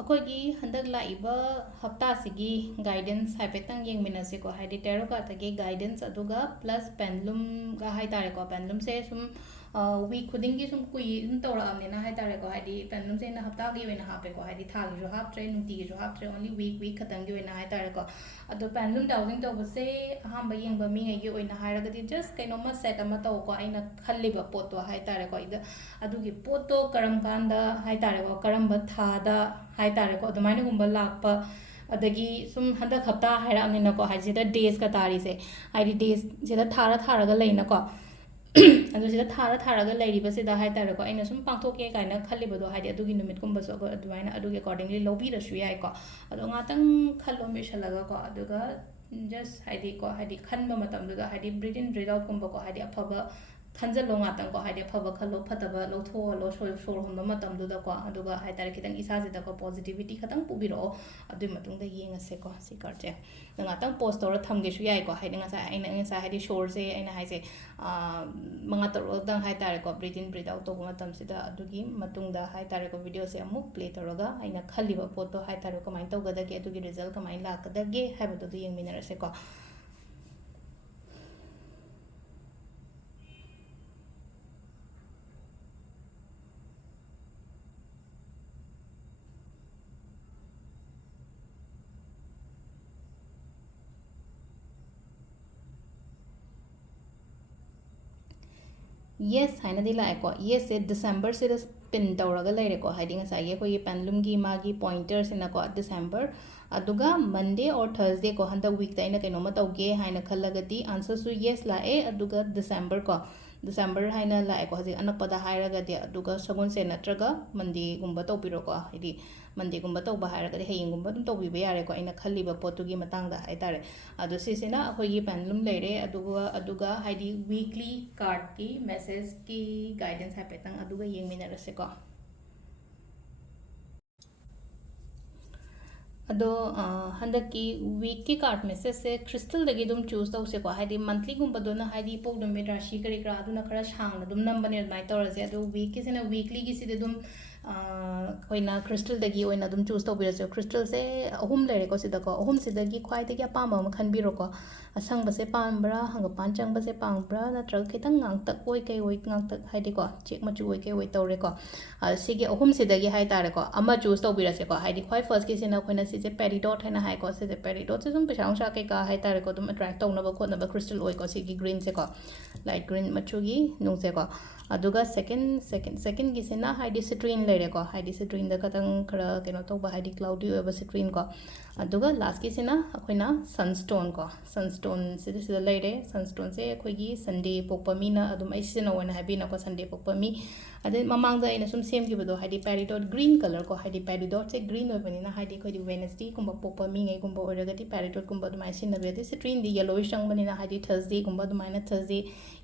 ꯑꯩꯈꯣꯏꯒꯤ ꯍꯟꯗꯛ ꯂꯥꯛꯏꯕ ꯍꯞꯇꯥꯁꯤꯒꯤ ꯒꯥꯏꯗꯦꯟꯁ ꯍꯥꯏꯐꯦꯠꯇꯪ ꯌꯦꯡꯃꯤꯟꯅꯁꯤꯀꯣ ꯍꯥꯏꯗꯤ ꯇꯦꯔꯣ ꯀꯥꯔꯠꯇꯒꯤ ꯒꯥꯏꯗꯦꯟꯁ ꯑꯗꯨꯒ ꯄ꯭ꯂꯁ ꯄꯦꯟꯂꯨꯝꯒ ꯍꯥꯏꯇꯥꯔꯦꯀꯣ ꯄꯦꯟꯂꯨꯝꯁꯦ ꯁꯨꯝ ꯋꯤꯛ ꯈꯨꯗꯤꯡꯒꯤ ꯁꯨꯝ ꯑꯗꯨꯝ ꯇꯧꯔꯛꯑꯕꯅꯤꯅ ꯍꯥꯏꯇꯥꯔꯦꯀꯣ ꯍꯥꯏꯗꯤ ꯄꯦꯟꯂꯨꯝꯁꯦ ꯑꯩꯅ ꯍꯞꯇꯥꯒꯤ ꯑꯣꯏꯅ ꯍꯥꯞꯄꯦꯀꯣ ꯍꯥꯏꯗꯤ ꯊꯥꯒꯤꯁꯨ ꯍꯥꯞꯇ꯭ꯔꯦ ꯅꯨꯡꯇꯤꯒꯤꯁꯨ ꯍꯥꯞꯇ꯭ꯔꯦ ꯑꯣꯟꯂꯤ ꯋꯤꯛ ꯈꯛꯇꯪꯒꯤ ꯑꯣꯏꯅ ꯍꯥꯏꯇꯥꯔꯦꯀꯣ ꯑꯗꯣ ꯄꯦꯟꯂꯨꯝ ꯗꯥꯎꯖꯤꯡ ꯇꯧꯕꯁꯦ ꯑꯍꯥꯟꯕ ꯌꯦꯡꯕ ꯃꯤꯉꯩꯒꯤ ꯑꯣꯏꯅ ꯍꯥꯏꯔꯒꯗꯤ ꯖꯁ ꯀꯩꯅꯣꯝꯃ ꯁꯦꯠ ꯑꯃ ꯇꯧꯀꯣ ꯑꯩꯅ ꯈꯜꯂꯤꯕ ꯄꯣꯠꯇꯣ ꯍꯥꯏꯇꯥꯔꯦꯀꯣ ꯑꯗꯨꯒꯤ ꯄꯣꯠꯇꯣ ꯀꯔꯝ ꯀꯥꯟꯗ ꯍꯥꯏꯇꯥꯔꯦꯀꯣ ꯀꯔꯝꯕ ꯊꯥꯗ ꯍꯥꯏꯇꯥꯔꯦꯀꯣ ꯑꯗꯨꯃꯥꯏꯅꯒꯨꯝꯕ ꯂꯥꯛꯄ ꯑꯗꯒꯤ ꯁꯨꯝ ꯍꯟꯗꯛ ꯍꯞꯇꯥ ꯍꯥꯏꯔꯛꯑꯕꯅꯤꯅꯀꯣ ꯍꯥꯏꯗꯤ ꯁꯤꯗ ꯗꯦꯖꯀ ꯇꯥꯔꯤꯁꯦ ꯍꯥꯏꯗꯤ ꯗꯦꯖ ꯁꯤꯗ ꯊꯥꯔꯒ ꯂꯩꯅꯀꯣ ꯑꯗꯣ ꯁꯤꯗ ꯊꯥꯔꯒ ꯂꯩꯔꯤꯕꯁꯤꯗ ꯍꯥꯏꯇꯥꯔꯦꯀꯣ ꯑꯩꯅ ꯁꯨꯝ ꯄꯥꯡꯊꯣꯛꯀꯦ ꯀꯥꯏꯅ ꯈꯜꯂꯤꯕꯗꯣ ꯍꯥꯏꯗꯤ ꯑꯗꯨꯒꯤ ꯅꯨꯃꯤꯠꯀꯨꯝꯕꯁꯨ ꯑꯩꯈꯣꯏ ꯑꯗꯨꯃꯥꯏꯅ ꯑꯗꯨꯒꯤ ꯑꯦꯀꯣꯔꯗꯤꯡꯂꯤ ꯂꯧꯕꯤꯔꯁꯨ ꯌꯥꯏꯀꯣ ꯑꯗꯣ ꯉꯥꯛꯇꯪ ꯈꯜꯂꯣ ꯃꯤꯁꯜꯂꯒꯀꯣ ꯑꯗꯨꯒ ꯖꯁ ꯍꯥꯏꯗꯤ ꯈꯟꯕ ꯃꯇꯝꯗꯨꯗ ꯍꯥꯏꯗꯤ ꯕ꯭ꯔꯤꯠ ꯏꯟ ꯕ꯭ꯔꯤꯠ ꯑꯥꯎꯠꯀꯨꯝꯕꯀꯣ ꯍꯥꯏꯗꯤ ꯑꯐꯕ ꯈꯟꯖꯜꯂꯣ ꯉꯥꯛꯇꯪꯀꯣ ꯍꯥꯏꯗꯤ ꯑꯐꯕ ꯈꯜꯂꯣ ꯐꯠꯇꯕ ꯂꯧꯊꯣꯛꯍꯜꯂꯣ ꯁꯣꯔ ꯍꯣꯟꯕ ꯃꯇꯝꯗꯨꯗꯀꯣ ꯑꯗꯨꯒ ꯍꯥꯏꯇꯥꯔꯦ ꯈꯤꯇꯪ ꯏꯁꯥꯁꯤꯗꯀꯣ ꯄꯣꯖꯤꯇꯤꯕꯤꯇꯤ ꯈꯤꯇꯪ ꯄꯨꯕꯤꯔꯛꯑꯣ ꯑꯗꯨꯒꯤ ꯃꯇꯨꯡꯗ ꯌꯦꯡꯉꯁꯦꯀꯣ ꯁꯤ ꯀꯥꯔꯠꯁꯦ ꯑꯗꯣ ꯉꯥꯛꯇꯪ ꯄꯣꯁ ꯇꯧꯔ ꯊꯝꯒꯦꯁꯨ ꯌꯥꯏꯀꯣ ꯍꯥꯏꯗꯤ ꯉꯁꯥꯏ ꯍꯥꯏꯗꯤ ꯁꯣꯔꯁꯦ ꯑꯩꯅ ꯍꯥꯏꯁꯦ ꯃꯉꯥ ꯇꯔꯨꯛꯇꯪ ꯍꯥꯏꯇꯥꯔꯦꯀꯣ ꯕ꯭ꯔꯤꯠ ꯏꯟ ꯕ꯭ꯔꯤꯠ ꯑꯥꯎꯠ ꯇꯧꯕ ꯃꯇꯝꯁꯤꯗ ꯑꯗꯨꯒꯤ ꯃꯇꯨꯡꯗ ꯍꯥꯏꯇꯥꯔꯦꯀꯣ ꯚꯤꯗꯤꯑꯣꯁꯦ ꯑꯃꯨꯛ ꯄ꯭ꯂꯦ ꯇꯧꯔꯒ ꯑꯩꯅ ꯈꯜꯂꯤꯕ ꯄꯣꯠꯇꯣ ꯍꯥꯏꯇꯥꯔꯦ ꯀꯃꯥꯏꯅ ꯇꯧꯒꯗꯒꯦ ꯑꯗꯨꯒꯤ ꯔꯤꯖꯜ ꯀꯃꯥꯏꯅ ꯂꯥꯛꯀꯗꯒꯦ ꯍꯥꯏꯕꯗꯨ ꯌꯦꯡꯃꯤꯟꯅꯔꯁꯦꯀꯣ ꯌꯦꯁ ꯍꯥꯏꯅꯗꯤ ꯂꯥꯛꯑꯦꯀꯣ ꯌꯦꯁꯁꯦ ꯗꯤꯁꯦꯝꯕꯔꯁꯤꯗ ꯁ꯭ꯄꯤꯟ ꯇꯧꯔꯒ ꯂꯩꯔꯦꯀꯣ ꯍꯥꯏꯗꯤ ꯉꯁꯥꯏꯒꯤ ꯑꯩꯈꯣꯏꯒꯤ ꯄꯦꯟꯂꯨꯝꯒꯤ ꯃꯥꯒꯤ ꯄꯣꯏꯟꯇꯔꯁꯤꯅꯀꯣ ꯗꯤꯁꯦꯝꯕꯔ ꯑꯗꯨꯒ ꯃꯟꯗꯦ ꯑꯣꯔ ꯊꯔꯁꯗꯦꯀꯣ ꯍꯟꯗꯛ ꯋꯤꯛꯇ ꯑꯩꯅ ꯀꯩꯅꯣꯝꯃ ꯇꯧꯒꯦ ꯍꯥꯏꯅ ꯈꯜꯂꯒꯗꯤ ꯑꯟꯁꯔꯁꯨ ꯌꯦꯁ ꯂꯥꯛꯑꯦ ꯑꯗꯨꯒ ꯗꯤꯁꯦꯝꯕꯔ ꯍꯥꯏꯅ ꯂꯥꯛꯑꯦꯀꯣ ꯍꯧꯖꯤꯛ ꯑꯅꯛꯄꯗ ꯍꯥꯏꯔꯒꯗꯤ ꯑꯗꯨꯒ ꯁꯒꯣꯜꯁꯦꯟ ꯅꯠꯇ꯭ꯔꯒ ꯃꯟꯗꯦꯒꯨꯝꯕ ꯇꯧꯕꯤꯔꯣꯀꯣ ꯍꯥꯏꯗꯤ ꯃꯟꯗꯦꯒꯨꯝꯕ ꯇꯧꯕ ꯍꯥꯏꯔꯒꯗꯤ ꯍꯌꯦꯡꯒꯨꯝꯕ ꯑꯗꯨꯝ ꯇꯧꯕꯤꯕ ꯌꯥꯔꯦꯀꯣ ꯑꯩꯅ ꯈꯜꯂꯤꯕ ꯄꯣꯠꯇꯨꯒꯤ ꯃꯇꯥꯡꯗ ꯍꯥꯏꯇꯥꯔꯦ ꯑꯗꯣ ꯁꯤꯁꯤꯅ ꯑꯩꯈꯣꯏꯒꯤ ꯄꯦꯟꯂꯨꯝ ꯂꯩꯔꯦ ꯑꯗꯨꯒ ꯍꯥꯏꯗꯤ ꯋꯤꯛꯂꯤ ꯀꯥꯔꯠꯀꯤ ꯃꯦꯁꯦꯖꯀꯤ ꯒꯥꯏꯗꯦꯟꯁ ꯍꯥꯏꯐꯦꯠꯇꯪ ꯑꯗꯨꯒ ꯌꯦꯡꯃꯤꯟꯅꯔꯁꯦꯀꯣ ꯑꯗꯣ ꯍꯟꯗꯛꯀꯤ ꯋꯤꯛꯀꯤ ꯀꯥꯔꯠ ꯃꯦꯁꯦꯖꯁꯦ ꯈ꯭ꯔꯤꯁꯇꯜꯗꯒꯤ ꯑꯗꯨꯝ ꯆꯨꯁ ꯇꯧꯁꯦꯀꯣ ꯍꯥꯏꯗꯤ ꯃꯟꯊꯂꯤꯒꯨꯝꯕꯗꯨꯅ ꯍꯥꯏꯗꯤ ꯏꯄꯣꯛ ꯅꯨꯃꯤꯠ ꯔꯥಶꯤ ꯀꯔꯤ ꯀꯔꯥ ꯑꯗꯨꯅ ꯈꯔ ꯁꯥꯡꯅ ꯑꯗꯨꯝ ꯅꯝꯕꯅꯦ ꯑꯗꯨꯃꯥꯏꯅ ꯇꯧꯔꯁꯦ ꯑꯗꯣ ꯋꯤꯛꯀꯤꯁꯤꯅ ꯋꯤꯛꯂꯤꯒꯤꯁꯤꯗꯤ ꯑꯗꯨꯝ ꯑꯩꯈꯣꯏꯅ ꯈ꯭ꯔꯤꯁꯇꯜꯗꯒꯤ ꯑꯣꯏꯅ ꯑꯗꯨꯝ ꯆꯨꯁ ꯇꯧꯕꯤꯔꯁꯦ ꯈ꯭ꯔꯤꯁꯇꯜꯁꯦ ꯑꯍꯨꯝ ꯂꯩꯔꯦꯀꯣ ꯁꯤꯗꯀꯣ ꯑꯍꯨꯝꯁꯤꯗꯒꯤ ꯈ꯭ꯋꯥꯏꯗꯒꯤ ꯑꯄꯥꯝꯕ ꯑꯃ ꯈꯟꯕꯤꯔꯣꯀꯣ ꯑꯁꯪꯕꯁꯦ ꯄꯥꯝꯕ꯭ꯔꯥ ꯍꯪꯒꯄꯥꯟ ꯆꯪꯕꯁꯦ ꯄꯥꯝꯕ꯭ꯔꯥ ꯅꯠꯇ꯭ꯔꯒ ꯈꯤꯇꯪ ꯉꯥꯡꯇꯛ ꯑꯣꯏ ꯀꯩ ꯑꯣꯏ ꯉꯥꯡꯇꯛ ꯍꯥꯏꯗꯤꯀꯣ ꯆꯦꯛ ꯃꯆꯨ ꯑꯣꯏ ꯀꯩ ꯑꯣꯏ ꯇꯧꯔꯦꯀꯣ ꯁꯤꯒꯤ ꯑꯍꯨꯝꯁꯤꯗꯒꯤ ꯍꯥꯏꯇꯥꯔꯦꯀꯣ ꯑꯃ ꯆꯨꯁ ꯇꯧꯕꯤꯔꯁꯦꯀꯣ ꯍꯥꯏꯗꯤ ꯈ꯭ꯋꯥꯏ ꯐꯥꯔꯁꯀꯤꯁꯤꯅ ꯑꯩꯈꯣꯏꯅ ꯁꯤꯁꯦ ꯄꯦꯔꯤꯗꯣꯠ ꯍꯥꯏꯅ ꯍꯥꯏꯀꯣ ꯁꯤꯁꯦ ꯄꯦꯔꯤꯗꯣꯠꯁꯦ ꯁꯨꯝ ꯄꯩꯁꯥ ꯅꯨꯡꯁꯥ ꯀꯩꯀꯥ ꯍꯥꯏꯇꯥꯔꯦꯀꯣ ꯑꯗꯨꯝ ꯑꯦꯇ꯭ꯔꯦꯛ ꯇꯧꯅꯕ ꯈꯣꯠꯅꯕ ꯈ꯭ꯔꯤꯁꯇꯜ ꯑꯣꯏꯀꯣ ꯁꯤꯒꯤ ꯒ꯭ꯔꯤꯟꯁꯦꯀꯣ ꯂꯥꯏꯠ ꯒ꯭ꯔꯤꯟ ꯃꯆꯨꯒꯤ ꯅꯨꯡꯁꯦꯀꯣ ꯑꯗꯨꯒ ꯁꯦꯀꯦꯟꯒꯤꯁꯤꯅ ꯍꯥꯏꯗꯤ ꯁꯤꯇ꯭ꯔꯤꯟ ꯂꯩꯔꯦꯀꯣ ꯍꯥꯏꯗꯤ ꯁꯤꯇ꯭ꯔꯤꯟꯗ ꯈꯤꯇꯪ ꯈꯔ ꯀꯩꯅꯣ ꯇꯧꯕ ꯍꯥꯏꯗꯤ ꯀ꯭ꯂꯥꯎꯗꯤ ꯑꯣꯏꯕ ꯁꯤꯇ꯭ꯔꯤꯟ ꯀꯣ ꯑꯗꯨꯒ ꯂꯥꯁꯀꯤꯁꯤꯅ ꯑꯩꯈꯣꯏꯅ ꯁꯟꯁ꯭ꯇꯣꯟ ꯀꯣ ꯁꯟꯁ꯭ꯇꯣꯟ ꯁꯤꯗ ꯂꯩꯔꯦ ꯁꯟꯁ꯭ꯇꯣꯟꯁꯦ ꯑꯩꯈꯣꯏꯒꯤ ꯁꯟꯗꯦ ꯄꯣꯛꯄ ꯃꯤꯅ ꯑꯗꯨꯝ ꯑꯩ ꯁꯤꯖꯤꯟꯅꯧꯅ ꯍꯥꯏꯕꯤꯅꯀꯣ ꯁꯟꯗꯦ ꯄꯣꯛꯄ ꯃꯤ ꯑꯗꯩ ꯃꯃꯥꯡꯗ ꯑꯩꯅ ꯁꯨꯝ ꯁꯦꯝꯈꯤꯕꯗꯣ ꯍꯥꯏꯗꯤ ꯄꯦꯔꯤꯗꯣꯠ ꯒ꯭ꯔꯤꯟ ꯀꯂꯔ ꯀꯣ ꯍꯥꯏꯗꯤ ꯄꯦꯔꯤꯗꯣꯠꯁꯦ ꯒ꯭ꯔꯤꯟ ꯑꯣꯏꯕꯅꯤꯅ ꯍꯥꯏꯗꯤ ꯑꯩꯈꯣꯏꯗꯤ ꯋꯦꯅꯁꯗꯦꯒꯨꯝꯕ ꯄꯣꯛꯄ ꯃꯤꯉꯩꯒꯨꯝꯕ ꯑꯣꯏꯔꯒꯗꯤ ꯄꯦꯔꯤꯗꯣꯠꯀꯨꯝꯕ ꯑꯗꯨꯃꯥꯏꯅ ꯁꯤꯖꯤꯟꯅꯕꯤ ꯑꯗꯩ ꯁꯤꯇ꯭ꯔꯤꯟꯗꯤ ꯌꯦꯜꯂꯣꯏꯁ ꯆꯪꯕꯅꯤꯅ ꯍꯥꯏꯗꯤ ꯊꯔꯁꯗꯦꯒꯨꯝꯕ ꯑꯗꯨꯃꯥꯏꯅ ꯊꯔꯁꯗे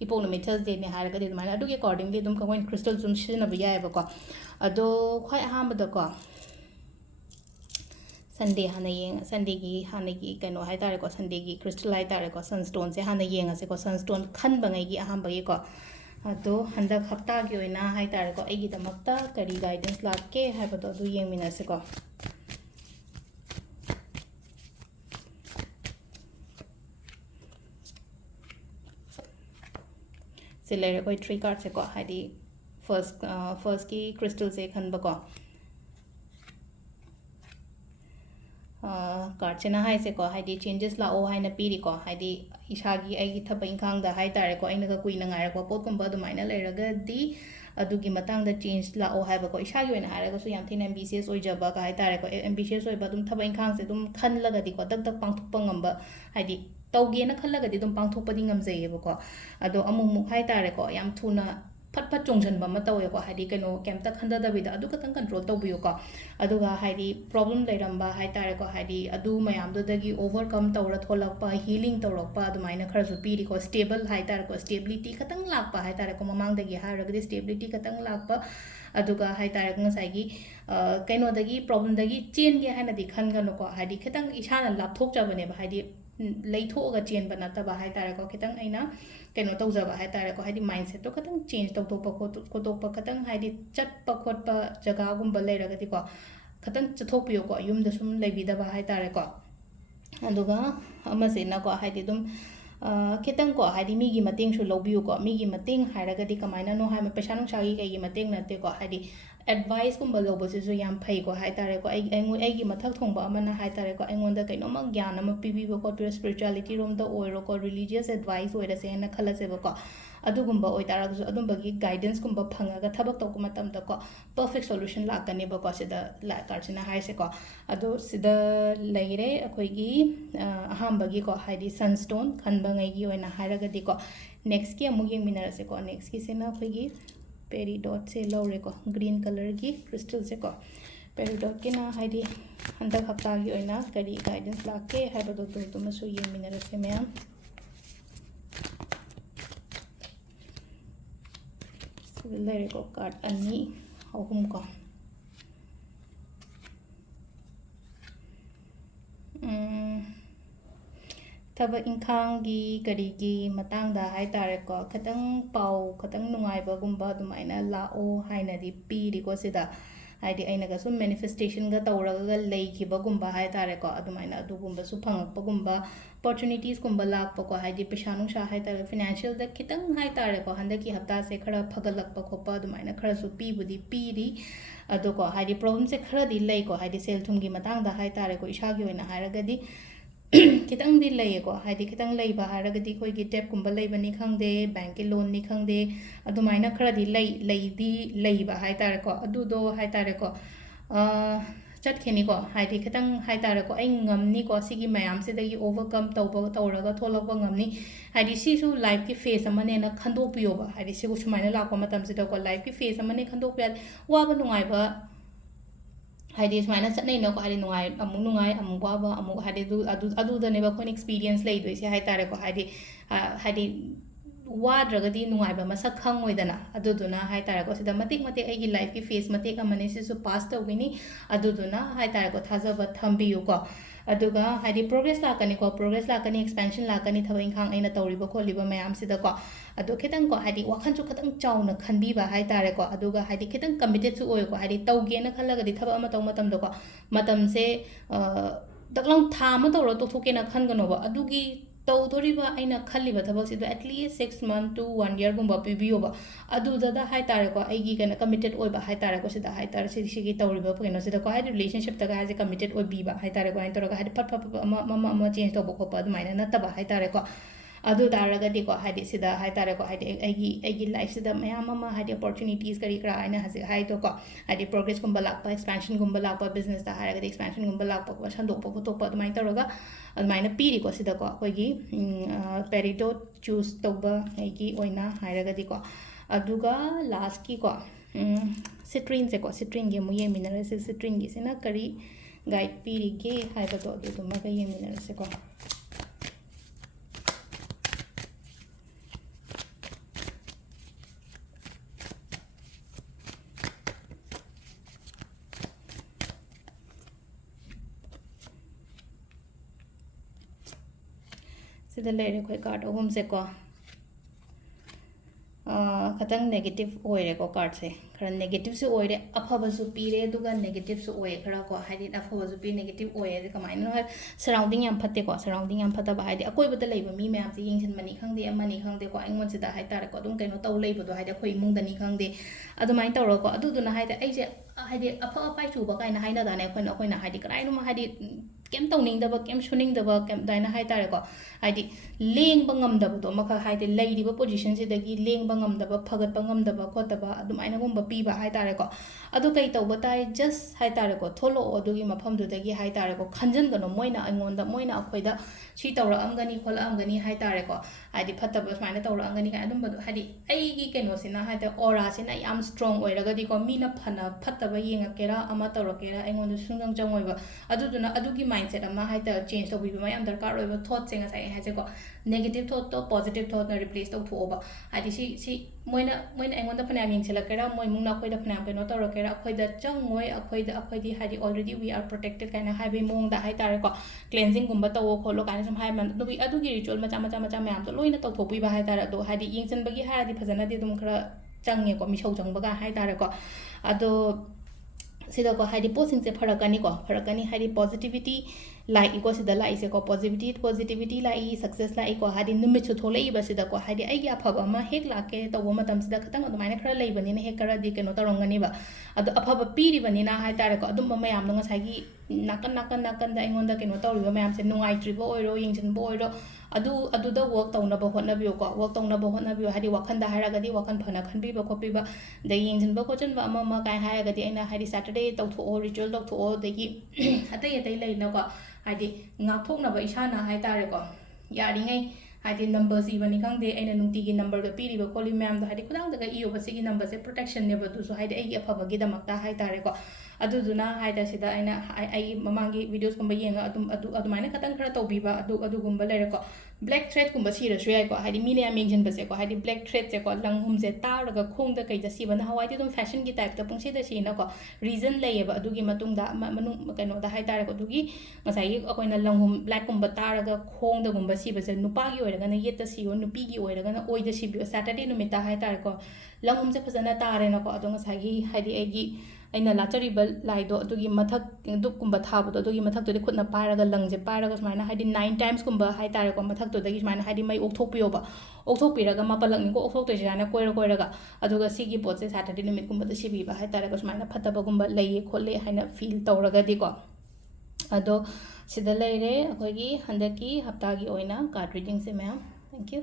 ꯏꯄꯣꯛ ꯅꯨꯃꯤꯠ ꯊꯔꯁꯗꯦꯅꯦ ꯍꯥꯏꯔꯒꯗꯤ ꯑꯗꯨꯃꯥꯏꯅ ꯑꯗꯨꯒꯤ ꯑꯦꯀꯣꯔꯗꯤꯡꯂꯤ ꯑꯗꯨꯝ ꯑꯩꯈꯣꯏꯅ ꯈ꯭ꯔꯤꯁꯇꯜ ꯁꯨꯝ ꯁꯤꯖꯤꯟꯅꯕ ꯌꯥꯏꯑꯕꯀꯣ ꯑꯗꯣ ꯈ꯭ꯋꯥꯏ ꯑꯍꯥꯟꯕꯗꯀꯣ ꯁꯟꯗꯦꯒꯤ ꯍꯥꯟꯅꯒꯤ ꯀꯩꯅꯣ ꯍꯥꯏꯇꯥꯔꯦꯀꯣ ꯁꯟꯗꯦꯒꯤ ꯈ꯭ꯔꯤꯁꯇꯜ ꯍꯥꯏꯇꯥꯔꯦꯀꯣ ꯁꯟꯁ꯭ꯇꯣꯟꯁꯦ ꯍꯥꯟꯅ ꯌꯦꯡꯉꯁꯦꯀꯣ ꯁꯟꯁ꯭ꯇꯣꯟ ꯈꯟꯕꯉꯩꯒꯤ ꯑꯍꯥꯟꯕꯒꯤꯀꯣ ꯑꯗꯣ ꯍꯟꯗꯛ ꯍꯞꯇꯥꯒꯤ ꯑꯣꯏꯅ ꯍꯥꯏꯇꯥꯔꯦꯀꯣ ꯑꯩꯒꯤꯗꯃꯛꯇ ꯀꯔꯤ ꯒꯥꯏꯗꯦꯟꯁ ꯂꯥꯛꯀꯦ ꯍꯥꯏꯕꯗꯣ ꯑꯗꯨ ꯌꯦꯡꯃꯤꯟꯅꯁꯦꯀꯣ ꯁꯤ ꯂꯩꯔꯦ ꯑꯩꯈꯣꯏ 3 ꯀꯥꯔꯠꯁꯦꯀꯣ ꯍꯥꯏꯗꯤ ꯐꯥꯔꯁꯀꯤ ꯀ꯭ꯔꯤꯁꯇꯜꯁꯦ ꯈꯟꯕꯀꯣ ꯀꯥꯔꯠꯁꯤꯅ ꯍꯥꯏꯁꯦꯀꯣ ꯍꯥꯏꯗꯤ ꯆꯦꯟꯖꯦꯁ ꯂꯥꯛꯑꯣ ꯍꯥꯏꯅ ꯄꯤꯔꯤꯀꯣ ꯍꯥꯏꯗꯤ ꯏꯁꯥꯒꯤ ꯑꯩꯒꯤ ꯊꯕꯛ ꯏꯪꯈꯥꯡꯗ ꯍꯥꯏꯇꯥꯔꯦꯀꯣ ꯑꯩꯅꯒ ꯀꯨꯏꯅ ꯉꯥꯏꯔꯛꯄ ꯄꯣꯠꯀꯨꯝꯕ ꯑꯗꯨꯃꯥꯏꯅ ꯂꯩꯔꯒꯗꯤ ꯑꯗꯨꯒꯤ ꯃꯇꯥꯡꯗ ꯆꯦꯟꯖ ꯂꯥꯛꯑꯣ ꯍꯥꯏꯕꯀꯣ ꯏꯁꯥꯒꯤ ꯑꯣꯏꯅ ꯍꯥꯏꯔꯒꯁꯨ ꯌꯥꯝ ꯊꯤꯅ ꯑꯦꯝꯕꯤꯁꯤꯌꯁ ꯑꯣꯏꯖꯕꯒ ꯍꯥꯏꯇꯥꯔꯦꯀꯣ ꯑꯦꯝꯕꯤꯁꯤꯌꯁ ꯑꯣꯏꯕ ꯑꯗꯨꯝ ꯊꯕꯛ ꯏꯪꯈꯥꯡꯁꯦ ꯑꯗꯨꯝ ꯈꯜꯂꯒꯗꯤꯀꯣ ꯗꯛ ꯗꯛ ꯄꯥꯡꯊꯣꯛꯄ ꯉꯝꯕ ꯍꯥꯏꯗꯤ ꯇꯧꯒꯦꯅ ꯈꯜꯂꯒꯗꯤ ꯑꯗꯨꯝ ꯄꯥꯡꯊꯣꯛꯄꯗꯤ ꯉꯝꯖꯩꯌꯦꯕꯀꯣ ꯑꯗꯣ ꯑꯃꯨꯛ ꯍꯥꯏꯇꯥꯔꯦꯀꯣ ꯌꯥꯝ ꯊꯨꯅ ꯐꯠ ꯆꯣꯡꯁꯤꯟꯕ ꯑꯃ ꯇꯧꯋꯦꯀꯣ ꯍꯥꯏꯗꯤ ꯀꯩꯅꯣ ꯀꯩꯝꯇ ꯈꯟꯊꯗꯕꯤꯗ ꯑꯗꯨ ꯈꯛꯇꯪ ꯀꯟꯇ꯭ꯔꯣꯜ ꯇꯧꯕꯤꯌꯨꯀꯣ ꯑꯗꯨꯒ ꯍꯥꯏꯗꯤ ꯄ꯭ꯔꯣꯕ꯭ꯂꯦꯝ ꯂꯩꯔꯝꯕ ꯍꯥꯏꯇꯥꯔꯦꯀꯣ ꯍꯥꯏꯗꯤ ꯑꯗꯨ ꯃꯌꯥꯝꯗꯨꯗꯒꯤ ꯑꯣꯚꯔꯀꯝ ꯇꯧꯔ ꯊꯣꯛꯂꯛꯄ ꯍꯤꯂꯤꯡ ꯇꯧꯔꯛꯄ ꯑꯗꯨꯃꯥꯏꯅ ꯈꯔꯁꯨ ꯄꯤꯔꯤꯀꯣ ꯁ꯭ꯇꯦꯕꯜ ꯍꯥꯏꯇꯥꯔꯦꯀꯣ ꯁ꯭ꯇꯦꯕꯤꯂꯤꯇꯤ ꯈꯇꯪ ꯂꯥꯛꯄ ꯍꯥꯏꯇꯥꯔꯦꯀꯣ ꯃꯃꯥꯡꯗꯒꯤ ꯍꯥꯏꯔꯒꯗꯤ ꯁ꯭ꯇꯦꯕꯤꯂꯤꯇꯤ ꯈꯇꯪ ꯂꯥꯛꯄ ꯑꯗꯨꯒ ꯍꯥꯏꯇꯥꯔꯦ ꯉꯁꯥꯏꯒꯤ ꯀꯩꯅꯣꯗꯒꯤ ꯄ꯭ꯔꯣꯕ꯭ꯂꯦꯝꯗꯒꯤ ꯆꯦꯟꯒꯦ ꯍꯥꯏꯅꯗꯤ ꯈꯟꯒꯅꯨꯀꯣ ꯍꯥꯏꯗꯤ ꯈꯤꯇꯪ ꯏꯁꯥꯅ ꯂꯥꯞꯊꯣꯛꯆꯕꯅꯦꯕ ꯍꯥꯏꯗꯤ ꯂꯩꯊꯣꯛꯑꯒ ꯆꯦꯟꯕ ꯅꯠꯇꯕ ꯍꯥꯏꯇꯥꯔꯦꯀꯣ ꯈꯤꯇꯪ ꯑꯩꯅ ꯀꯩꯅꯣ ꯇꯧꯖꯕ ꯍꯥꯏꯇꯥꯔꯦꯀꯣ ꯍꯥꯏꯗꯤ ꯃꯥꯏꯟꯁꯦꯠꯇꯣ ꯈꯤꯇꯪ ꯆꯦꯟꯖ ꯇꯧꯊꯣꯛꯄ ꯈꯣꯠꯇꯣꯛꯄ ꯈꯤꯇꯪ ꯍꯥꯏꯗꯤ ꯆꯠꯄ ꯈꯣꯠꯄ ꯖꯒꯥꯒꯨꯝꯕ ꯂꯩꯔꯒꯗꯤꯀꯣ ꯈꯇꯪ ꯆꯠꯊꯣꯛꯄꯤꯌꯨꯀꯣ ꯌꯨꯝꯗ ꯁꯨꯝ ꯂꯩꯕꯤꯗꯕ ꯍꯥꯏꯇꯥꯔꯦꯀꯣ ꯑꯗꯨꯒ ꯑꯃꯁꯤꯅꯀꯣ ꯍꯥꯏꯗꯤ ꯑꯗꯨꯝ ꯈꯤꯇꯪꯀꯣ ꯍꯥꯏꯗꯤ ꯃꯤꯒꯤ ꯃꯇꯦꯡꯁꯨ ꯂꯧꯕꯤꯌꯨꯀꯣ ꯃꯤꯒꯤ ꯃꯇꯦꯡ ꯍꯥꯏꯔꯒꯗꯤ ꯀꯃꯥꯏꯅꯅꯣ ꯍꯥꯏꯕ ꯄꯩꯁꯥ ꯅꯨꯡꯁꯥꯒꯤ ꯀꯩꯒꯤ ꯃꯇꯦꯡ ꯅꯠꯇꯦꯀꯣ ꯍꯥꯏꯗꯤ ꯑꯦꯗꯚꯥꯏꯁꯀꯨꯝꯕ ꯂꯧꯕꯁꯤꯁꯨ ꯌꯥꯝ ꯐꯩꯀꯣ ꯍꯥꯏꯇꯥꯔꯦꯀꯣ ꯑꯩꯒꯤ ꯃꯊꯛ ꯊꯣꯡꯕ ꯑꯃꯅ ꯍꯥꯏꯇꯥꯔꯦꯀꯣ ꯑꯩꯉꯣꯟꯗ ꯀꯩꯅꯣꯝꯃ ꯒ꯭ꯌꯥꯟ ꯑꯃ ꯄꯤꯕꯤꯕ ꯈꯣꯠꯄꯤꯕ ꯁ꯭ꯄꯤꯔꯤꯆꯨꯋꯦꯂꯤꯇꯤ ꯔꯣꯝꯗ ꯑꯣꯏꯔꯣꯀꯣ ꯔꯤꯂꯤꯖꯤꯌꯁ ꯑꯦꯗꯚꯥꯏꯁ ꯑꯣꯏꯔꯁꯦꯅ ꯈꯜꯂꯁꯦꯕꯀꯣ ꯑꯗꯨꯒꯨꯝꯕ ꯑꯣꯏꯇꯥꯔꯒꯁꯨ ꯑꯗꯨꯝꯕꯒꯤ ꯒꯥꯏꯗꯦꯟꯁꯀꯨꯝꯕ ꯐꯪꯉꯒ ꯊꯕꯛ ꯇꯧꯕ ꯃꯇꯝꯗꯀꯣ ꯄꯔꯐꯦꯛ ꯁꯣꯂꯨꯁꯟ ꯂꯥꯛꯀꯅꯦꯕꯀꯣ ꯁꯤꯗ ꯀꯥꯔꯠꯁꯤꯅ ꯍꯥꯏꯁꯦꯀꯣ ꯑꯗꯣ ꯁꯤꯗ ꯂꯩꯔꯦ ꯑꯩꯈꯣꯏꯒꯤ ꯑꯍꯥꯟꯕꯒꯤꯀꯣ ꯍꯥꯏꯗꯤ ꯁꯟꯁ꯭ꯇꯣꯟ ꯈꯟꯕꯉꯩꯒꯤ ꯑꯣꯏꯅ ꯍꯥꯏꯔꯒꯗꯤꯀꯣ ꯅꯦꯛꯁꯀꯤ ꯑꯃꯨꯛ ꯌꯦꯡꯃꯤꯟꯅꯔꯁꯦꯀꯣ ꯅꯦꯛꯁꯀꯤꯁꯤꯅ ꯑꯩꯈꯣꯏꯒꯤ ꯄꯦꯔꯤꯗꯣꯠꯁꯦ ꯂꯧꯔꯦꯀꯣ ꯒ꯭ꯔꯤꯟ ꯀꯂꯔꯒꯤ ꯀ꯭ꯔꯤꯁꯇꯜꯁꯦꯀꯣ ꯄꯦꯔꯤꯗꯣꯠꯀꯤꯅ ꯍꯥꯏꯗꯤ ꯍꯟꯗꯛ ꯍꯞꯇꯥꯒꯤ ꯑꯣꯏꯅ ꯀꯔꯤ ꯒꯥꯏꯗꯦꯟꯁ ꯂꯥꯛꯀꯦ ꯍꯥꯏꯕꯗꯣ ꯑꯗꯨꯃꯁꯨ ꯌꯦꯡꯃꯤꯟꯅꯔꯁꯦ ꯃꯌꯥꯝ ꯁꯤꯗ ꯂꯩꯔꯦꯀꯣ ꯀꯥꯔꯠ ꯑꯅꯤ ꯑꯍꯨꯝ ꯀꯣ ꯊꯕꯛ ꯏꯪꯈꯥꯡꯒꯤ ꯀꯔꯤꯒꯤ ꯃꯇꯥꯡꯗ ꯍꯥꯏꯇꯥꯔꯦꯀꯣ ꯈꯤꯇꯪ ꯄꯥꯎ ꯈꯤꯇꯪ ꯅꯨꯡꯉꯥꯏꯕꯒꯨꯝꯕ ꯑꯗꯨꯃꯥꯏꯅ ꯂꯥꯛꯑꯣ ꯍꯥꯏꯅꯗꯤ ꯄꯤꯔꯤꯀꯣ ꯁꯤꯗ ꯍꯥꯏꯗꯤ ꯑꯩꯅꯒ ꯁꯨꯝ ꯃꯦꯅꯤꯐꯦꯁꯇꯦꯁꯟꯒ ꯇꯧꯔꯒ ꯂꯩꯈꯤꯕꯒꯨꯝꯕ ꯍꯥꯏꯇꯥꯔꯦꯀꯣ ꯑꯗꯨꯃꯥꯏꯅ ꯑꯗꯨꯒꯨꯝꯕꯁꯨ ꯐꯪꯉꯛꯄꯒꯨꯝꯕ ꯑꯣꯄꯣꯔꯆꯨꯅꯤꯇꯤꯁꯀꯨꯝꯕ ꯂꯥꯛꯄꯀꯣ ꯍꯥꯏꯗꯤ ꯄꯩꯁꯥ ꯅꯨꯡꯁꯥ ꯍꯥꯏꯇꯥꯔꯦ ꯐꯤꯅꯥꯟꯁꯤꯌꯦꯜꯗ ꯈꯤꯇꯪ ꯍꯥꯏꯇꯥꯔꯦꯀꯣ ꯍꯟꯗꯛꯀꯤ ꯍꯞꯇꯥꯁꯦ ꯈꯔ ꯐꯒꯠꯂꯛꯄ ꯈꯣꯠꯄ ꯑꯗꯨꯃꯥꯏꯅ ꯈꯔꯁꯨ ꯄꯤꯕꯨꯗꯤ ꯄꯤꯔꯤ ꯑꯗꯣꯀꯣ ꯍꯥꯏꯗꯤ ꯄ꯭ꯔꯣꯕ꯭ꯂꯦꯝꯁꯦ ꯈꯔꯗꯤ ꯂꯩꯀꯣ ꯍꯥꯏꯗꯤ ꯁꯦꯜ ꯊꯨꯝꯒꯤ ꯃꯇꯥꯡꯗ ꯍꯥꯏꯇꯥꯔꯦꯀꯣ ꯏꯁꯥꯒꯤ ꯑꯣꯏꯅ ꯍꯥꯏꯔꯒꯗꯤ खितंदी लेको हाइदि खितंग लेबा हारगदि कोइगी टेपकुंबा लेबनी खंगदे बैंक लोननी खंगदे अदुमाइना खरदि लेदी लेबा हाइतारेको अदुदो हाइतारेको चटखेनिको हाइदि खितंग हाइतारेको ऐ ngamniko सिगी मयाम सिदगी ओवरकम तौरगा थोलकबा ngamni हाइदि सिसु लाइफ की फेस अमने ना खंदोपियोबा हाइदि सिगु सुमाइना लाको मतम सिदको लाइफ की फेस अमने खंदोपिया वाबा नुंगाइबा हाइदि सुमाइना चटनैनको हाइदि नुंगाइ अमुक वाबा अमुक हाइदि अदुदनेबा कोइन एक्सपीरियंस लेदोइसे हाइतारेको हाइदि वाद्रगदि नुंगाइबा मसक खंगोइदना अदुदुना हाइतारेको सिदा मतिक मतिक एगी लाइफ की फेस मतिक अमने सिसु पास तौगिनी अदुदुना हाइतारेको थाजबा थंबियुको अदुगा हाइदि प्रोग्रेस लाकनी एक्सपेंशन लाकनी थबक इंखांग अइना तौरिबा खोलिबा मयाम सिदको अदु खितंग को हाइदि वाखनसु खतंग चाउना खनबीबा हाइतारेको अदुगा हाइदि खितंग कमिटेड सु ओयको हाइदि तौगेना खलगदि थबक अमा तौ मतमदको मतमसे दक्लाउ थामा तौरो तोथोकेना खनगनोबा अदुगी तौदोरिबा अइना खल्लिबा थबकसिदो एटलीस्ट 6 months to 1 year गुंबा पिबियोबा अदुददा हाइतारेको अइगी कना कमिटेड ओइबा हाइतारेको सिदा हाइतार सिगी तौरिबा कनो सिदा को हाइदि रिलेशनशिप तगा हाइजे कमिटेड ओइबीबा हाइतारेको आइन तोरगा हाइदि फट फट अमा चेंज तौबा खोपा अदुमाइना नतबा हाइतारेको अदु तारगदिको हाइदि सिदा हाइतारेको हाइदि अइगी लाइफ सिदा मयाम अमा हाइदि अपॉर्चुनिटीज करी करा आइना हाइजे हाइदोको हाइदि प्रोग्रेस गुंबा लाक्पा एक्सपेंशन गुंबा लाक्पा बिजनेस ता हाइरगदि एक्सपेंशन गुंबा लाक्पा संदोपा खोतोपा अदुमाइन तौरगा अदुमाइना पीरिको सिदाको अखोइगी पेरिडोट चूज तौबा अइगी ओइना हाइरगदिको अदुगा लास्ट की को सिट्रिन से को सिट्रिन गे मु येमिनरसे सिट्रिन गे सिना करी गाइड पीरिगे हाइबतो अदुदुमगा येमिनरसे को सिदा लेरे कोई कार्ड अहुम से को खतंग नेगेटिव ओइरेको कार्ड से खरा नेगेटिव से ओइरे अफबसु पीरे दुगा नेगेटिव से ओइ खरा को हाइदि अफबसु पी नेगेटिव ओइ कमाइनो है सराउंडिंग याम फते को सराउंडिंग याम फता हाइदि अकोइबदा लेबा मी मयाम से यिंगसन मनी खंगदे अमनी खंगदे को अइंगोन सिदा हाइतारे को दुम कइनो तौ लेबदो हाइदि अखोइ मुंगदनी खंगदे अदुमाइन तौरो को अदुदुना हाइदि अइजे हाइदि अफ अपाइ चुबा काइना हाइना दाने अखोइना हाइदि कराइनो हाइदि केम तौनिंगदबा केम सुनिंगदबा केम दाइना हाइतारे को हाइदि लेंबा ngamdabdo maka haide leiriba position sidagi lengba ngamdaba phagатpa ngamdaba khotaba adumaina gumba piba haitare ko adu kai tawba tai just haitare ko tholo adugi mafam dudagi haitare ko khanjan gano moina angonda moina akhoida si tawra amgani khola amgani haitare ko haidi phataba smaina tawra amgani ka adum badu haidi aigi keno sina haida aura sina yam strong oiragadi ko mina phana phataba yengakera ama tawrakera angonda sungang changoiba aduduna adugi mindset ama haita change tobiba mayam darkar oiba thought senga sai haise ko negative thought to positive thought na replace to thoba hadi si moina aingonda phana ming chelakera moi mungna khoida phana keno tawrakera khoida changoi akhoidi hadi already we are protected kaina haibe mong da hai tare ko cleansing gumba tawo kholo kaina sam hai man adugi ritual macha mayam to loina to thopui ba hai tare do hadi yingchen bagi hadi phajana di dum khara change ko misau changba ga hai tare ko ado ꯁꯤꯗꯀꯣ ꯍꯥꯏꯗꯤ ꯄꯣꯠꯁꯤꯡꯁꯦ ꯐꯔꯛꯀꯅꯤ ꯍꯥꯏꯗꯤ ꯄꯣꯖꯤꯇꯤꯚꯤटी ꯂꯥꯛꯏꯀꯣ ꯁꯤꯗ ꯂꯥꯛꯏꯁꯦꯀꯣ ꯄꯣꯖꯤꯇꯤꯚꯤटी ꯂꯥꯛꯏ success ꯂꯥꯛꯏꯀꯣ ꯍꯥꯏꯗꯤ ꯅꯨꯃꯤꯠꯁꯨ ꯊꯣꯛꯂꯛꯏꯕꯁꯤꯗꯀꯣ ꯍꯥꯏꯗꯤ ꯑꯩꯒꯤ ꯑꯐꯕ ꯑꯃ ꯍꯦꯛ ꯂꯥꯛꯀꯦ ꯇꯧꯕ ꯃꯇꯝꯁꯤꯗ ꯈꯤꯇꯪ ꯑꯗꯨꯃꯥꯏꯅ ꯈꯔ ꯂꯩꯕꯅꯤꯅ ꯍꯦꯛ ꯈꯔꯗꯤ ꯀꯩꯅꯣ ꯇꯧꯔꯝꯒꯅꯤꯕ ꯑꯗꯣ ꯑꯐꯕ ꯄꯤꯔꯤꯕꯅꯤꯅ ꯍꯥꯏꯇꯥꯔꯦꯀꯣ ꯑꯗꯨꯝꯕ ꯃꯌꯥꯝꯗꯣ ꯉꯁꯥꯏꯒꯤ ꯅꯥꯀꯟꯗ ꯑꯩꯉꯣꯟꯗ ꯀꯩꯅꯣ ꯇꯧꯔꯤꯕ ꯃꯌꯥꯝꯁꯦ ꯅꯨꯡꯉꯥꯏꯇ꯭ꯔꯤꯕ ꯑꯣꯏꯔో ꯌꯦꯡꯁꯤꯟꯕ ꯑꯣꯏꯔോ ꯑꯗꯨꯗ ꯋꯔꯛ ꯇꯧꯅꯕ ꯍꯣꯠꯅꯕꯤꯌꯨ ꯍꯥꯏꯗꯤ ꯋꯥꯈꯟꯗ ꯍꯥꯏꯔꯒꯗꯤ ꯋꯥꯈꯟ ꯐꯅ ꯈꯟꯕꯤꯕ ꯈꯣꯠꯄꯤꯕ ꯑꯗꯩ ꯌꯦꯡꯁꯤꯟꯕ ꯈꯣꯠꯆꯤꯟꯕ ꯑꯃ ꯀꯥꯏ ꯍꯥꯏꯔꯒꯗꯤ ꯑꯩꯅ ꯍꯥꯏꯗꯤ ꯁꯦꯇꯔꯗꯦ ꯇꯧꯊꯣꯛꯑꯣ ꯔꯤꯆꯨꯋꯦꯜ ꯇꯧꯊꯣꯛꯑꯣ ꯑꯗꯒꯤ ꯑꯇꯩ ꯂꯩꯅꯀꯣ ꯍꯥꯏꯗꯤ ꯉꯥꯛꯊꯣꯛꯅꯕ ꯏꯁꯥꯅ ꯍꯥꯏꯇꯥꯔꯦꯀꯣ ꯌꯥꯔꯤꯉꯩ ꯍꯥꯏꯗꯤ ꯅꯝꯕꯔꯁ ꯏꯕꯅꯤ ꯈꯪꯗꯦ ꯑꯩꯅ ꯅꯨꯡꯇꯤꯒꯤ ꯅꯝꯕꯔꯒ ꯄꯤꯔꯤꯕ ꯈꯣꯠꯂꯤ ꯃꯌꯥꯝꯗꯣ ꯍꯥꯏꯗꯤ ꯈꯨꯗꯥꯡꯗꯒ ꯏꯌꯨꯕ ꯁꯤꯒꯤ ꯅꯝꯕꯔꯁꯦ ꯄ꯭ꯔꯣꯇꯦꯛꯁꯟꯅꯦꯕ ꯑꯗꯨꯁꯨ ꯍꯥꯏꯗꯤ ꯑꯩꯒꯤ ꯑꯐꯕꯒꯤꯗꯃꯛꯇ ꯍꯥꯏꯇꯥꯔꯦꯀꯣ ꯑꯗꯨꯗꯨꯅ ꯍꯥꯏꯗꯤ ꯁꯤꯗ ꯑꯩꯅ ꯑꯩꯒꯤ ꯃꯃꯥꯡꯒꯤ ꯚꯤꯗꯤꯑꯣꯁꯀꯨꯝꯕ ꯌꯦꯡꯉ ꯑꯗꯨꯃꯥꯏꯅ ꯈꯔ ꯇꯧꯕꯤꯕ ꯑꯗꯨꯒꯨꯝꯕ ꯂꯩꯔꯦꯀꯣ ꯕ꯭ꯂꯦꯛ ꯊ꯭ꯔꯦꯗꯀꯨꯝꯕ ꯁꯤꯔꯁꯨ ꯌꯥꯏꯀꯣ ꯍꯥꯏꯗꯤ ꯃꯤꯅ ꯌꯥꯝ ꯌꯦꯡꯁꯤꯟꯕꯁꯦꯀꯣ ꯍꯥꯏꯗꯤ ꯕ꯭ꯂꯦꯛ ꯊ꯭ꯔꯦꯗꯁꯦꯀꯣ ꯂꯪꯍꯨꯝꯁꯦ ꯇꯥꯔꯒ ꯈꯣꯡꯗ ꯀꯩꯗ ꯁꯤꯕ ꯅꯍꯥꯟꯋꯥꯏꯗꯤ ꯑꯗꯨꯝ ꯐꯦꯁꯟꯒꯤ ꯇꯥꯏꯞꯇ ꯄꯨꯡꯁꯤꯗ ꯁꯤꯅꯀꯣ ꯔꯤꯖꯟ ꯂꯩꯌꯦꯕ ꯑꯗꯨꯒꯤ ꯃꯇꯨꯡꯗ ꯃꯅꯨꯡ ꯀꯩꯅꯣꯗ ꯍꯥꯏꯇꯥꯔꯦꯀꯣ ꯑꯗꯨꯒꯤ ꯉꯁꯥꯏꯒꯤ ꯑꯩꯈꯣꯏꯅ ꯂꯪꯍꯨꯝ ꯕ꯭ꯂꯦꯛꯀꯨꯝꯕ ꯇꯥꯔꯒ ꯈꯣꯡꯗꯒꯨꯝꯕ ꯁꯤꯕꯁꯦ ꯅꯨꯄꯥꯒꯤ ꯑꯣꯏꯔꯒꯅ ꯌꯦꯠꯇ ꯁꯤꯌꯣ ꯅꯨꯄꯤꯒꯤ ꯑꯣꯏꯔꯒꯅ ꯑꯣꯏꯗ ꯁꯤꯕꯤꯌꯣ ꯁꯦꯇꯔꯗे ꯅꯨꯃꯤꯠꯇ ꯍꯥꯏꯇꯥꯔꯦꯀꯣ ꯂꯪꯍꯨꯝꯁꯦ ꯐꯖꯅ ꯇꯥꯔꯦꯅꯀꯣ ꯑꯗꯣ ꯉꯁꯥꯏꯒꯤ ꯍꯥꯏꯗꯤ ꯑꯩꯅ ꯂꯥꯠꯆꯔꯤꯕ ꯂꯥꯏꯗꯣ ꯑꯗꯨꯒꯤ ꯃꯊꯛ ꯗꯨꯛꯀꯨꯝꯕ ꯊꯥꯕꯗꯣ ꯑꯗꯨꯒꯤ ꯃꯊꯛꯇꯨꯗꯤ ꯈꯨꯠꯅ ꯄꯥꯏꯔꯒ ꯂꯪꯁꯦ ꯄꯥꯏꯔꯒ ꯁꯨꯃꯥꯏꯅ ꯍꯥꯏꯗꯤ 9 ꯇꯥꯏꯝꯁꯀꯨꯝꯕ ꯍꯥꯏꯇꯥꯔꯦꯀꯣ ꯃꯊꯛꯇꯨꯗꯒꯤ ꯁꯨꯃꯥꯏꯅ ꯍꯥꯏꯗꯤ ꯃꯩ ꯑꯣꯛꯊꯣꯛꯄꯤꯌꯣꯕ ꯑꯣꯛꯊꯣꯛꯄꯤꯔꯒ ꯃꯥꯄꯜꯂꯛꯅꯤꯀꯣ ꯑꯣꯛꯊꯣꯛꯇꯣꯏꯁꯦ ꯁꯨꯃꯥꯏꯅ ꯀꯣꯏꯔꯒ ꯑꯗꯨꯒ ꯁꯤꯒꯤ ꯄꯣꯠꯁꯦ ꯁꯦꯇꯔꯗे ꯅꯨꯃꯤꯠꯀꯨꯝꯕꯗ ꯁꯤꯕꯤꯕ ꯍꯥꯏꯇꯥꯔꯦꯀꯣ ꯁꯨꯃꯥꯏꯅ ꯐꯠꯇꯕꯒꯨꯝꯕ ꯂꯩꯌꯦ ꯈꯣꯠꯂꯦ ꯍꯥꯏꯅ ꯐꯤꯜ ꯇꯧꯔꯒꯗꯤꯀꯣ ꯑꯗꯣ ꯁꯤꯗ ꯂꯩꯔꯦ ꯑꯩꯈꯣꯏꯒꯤ ꯍꯟꯗꯛꯀꯤ ꯍꯞꯇꯥꯒꯤ ꯑꯣꯏꯅ ꯀꯥꯔꯗ ꯔꯤꯗꯤꯡꯁꯦ ꯃꯌꯥꯝ ꯊꯦꯡꯛ ꯌꯨ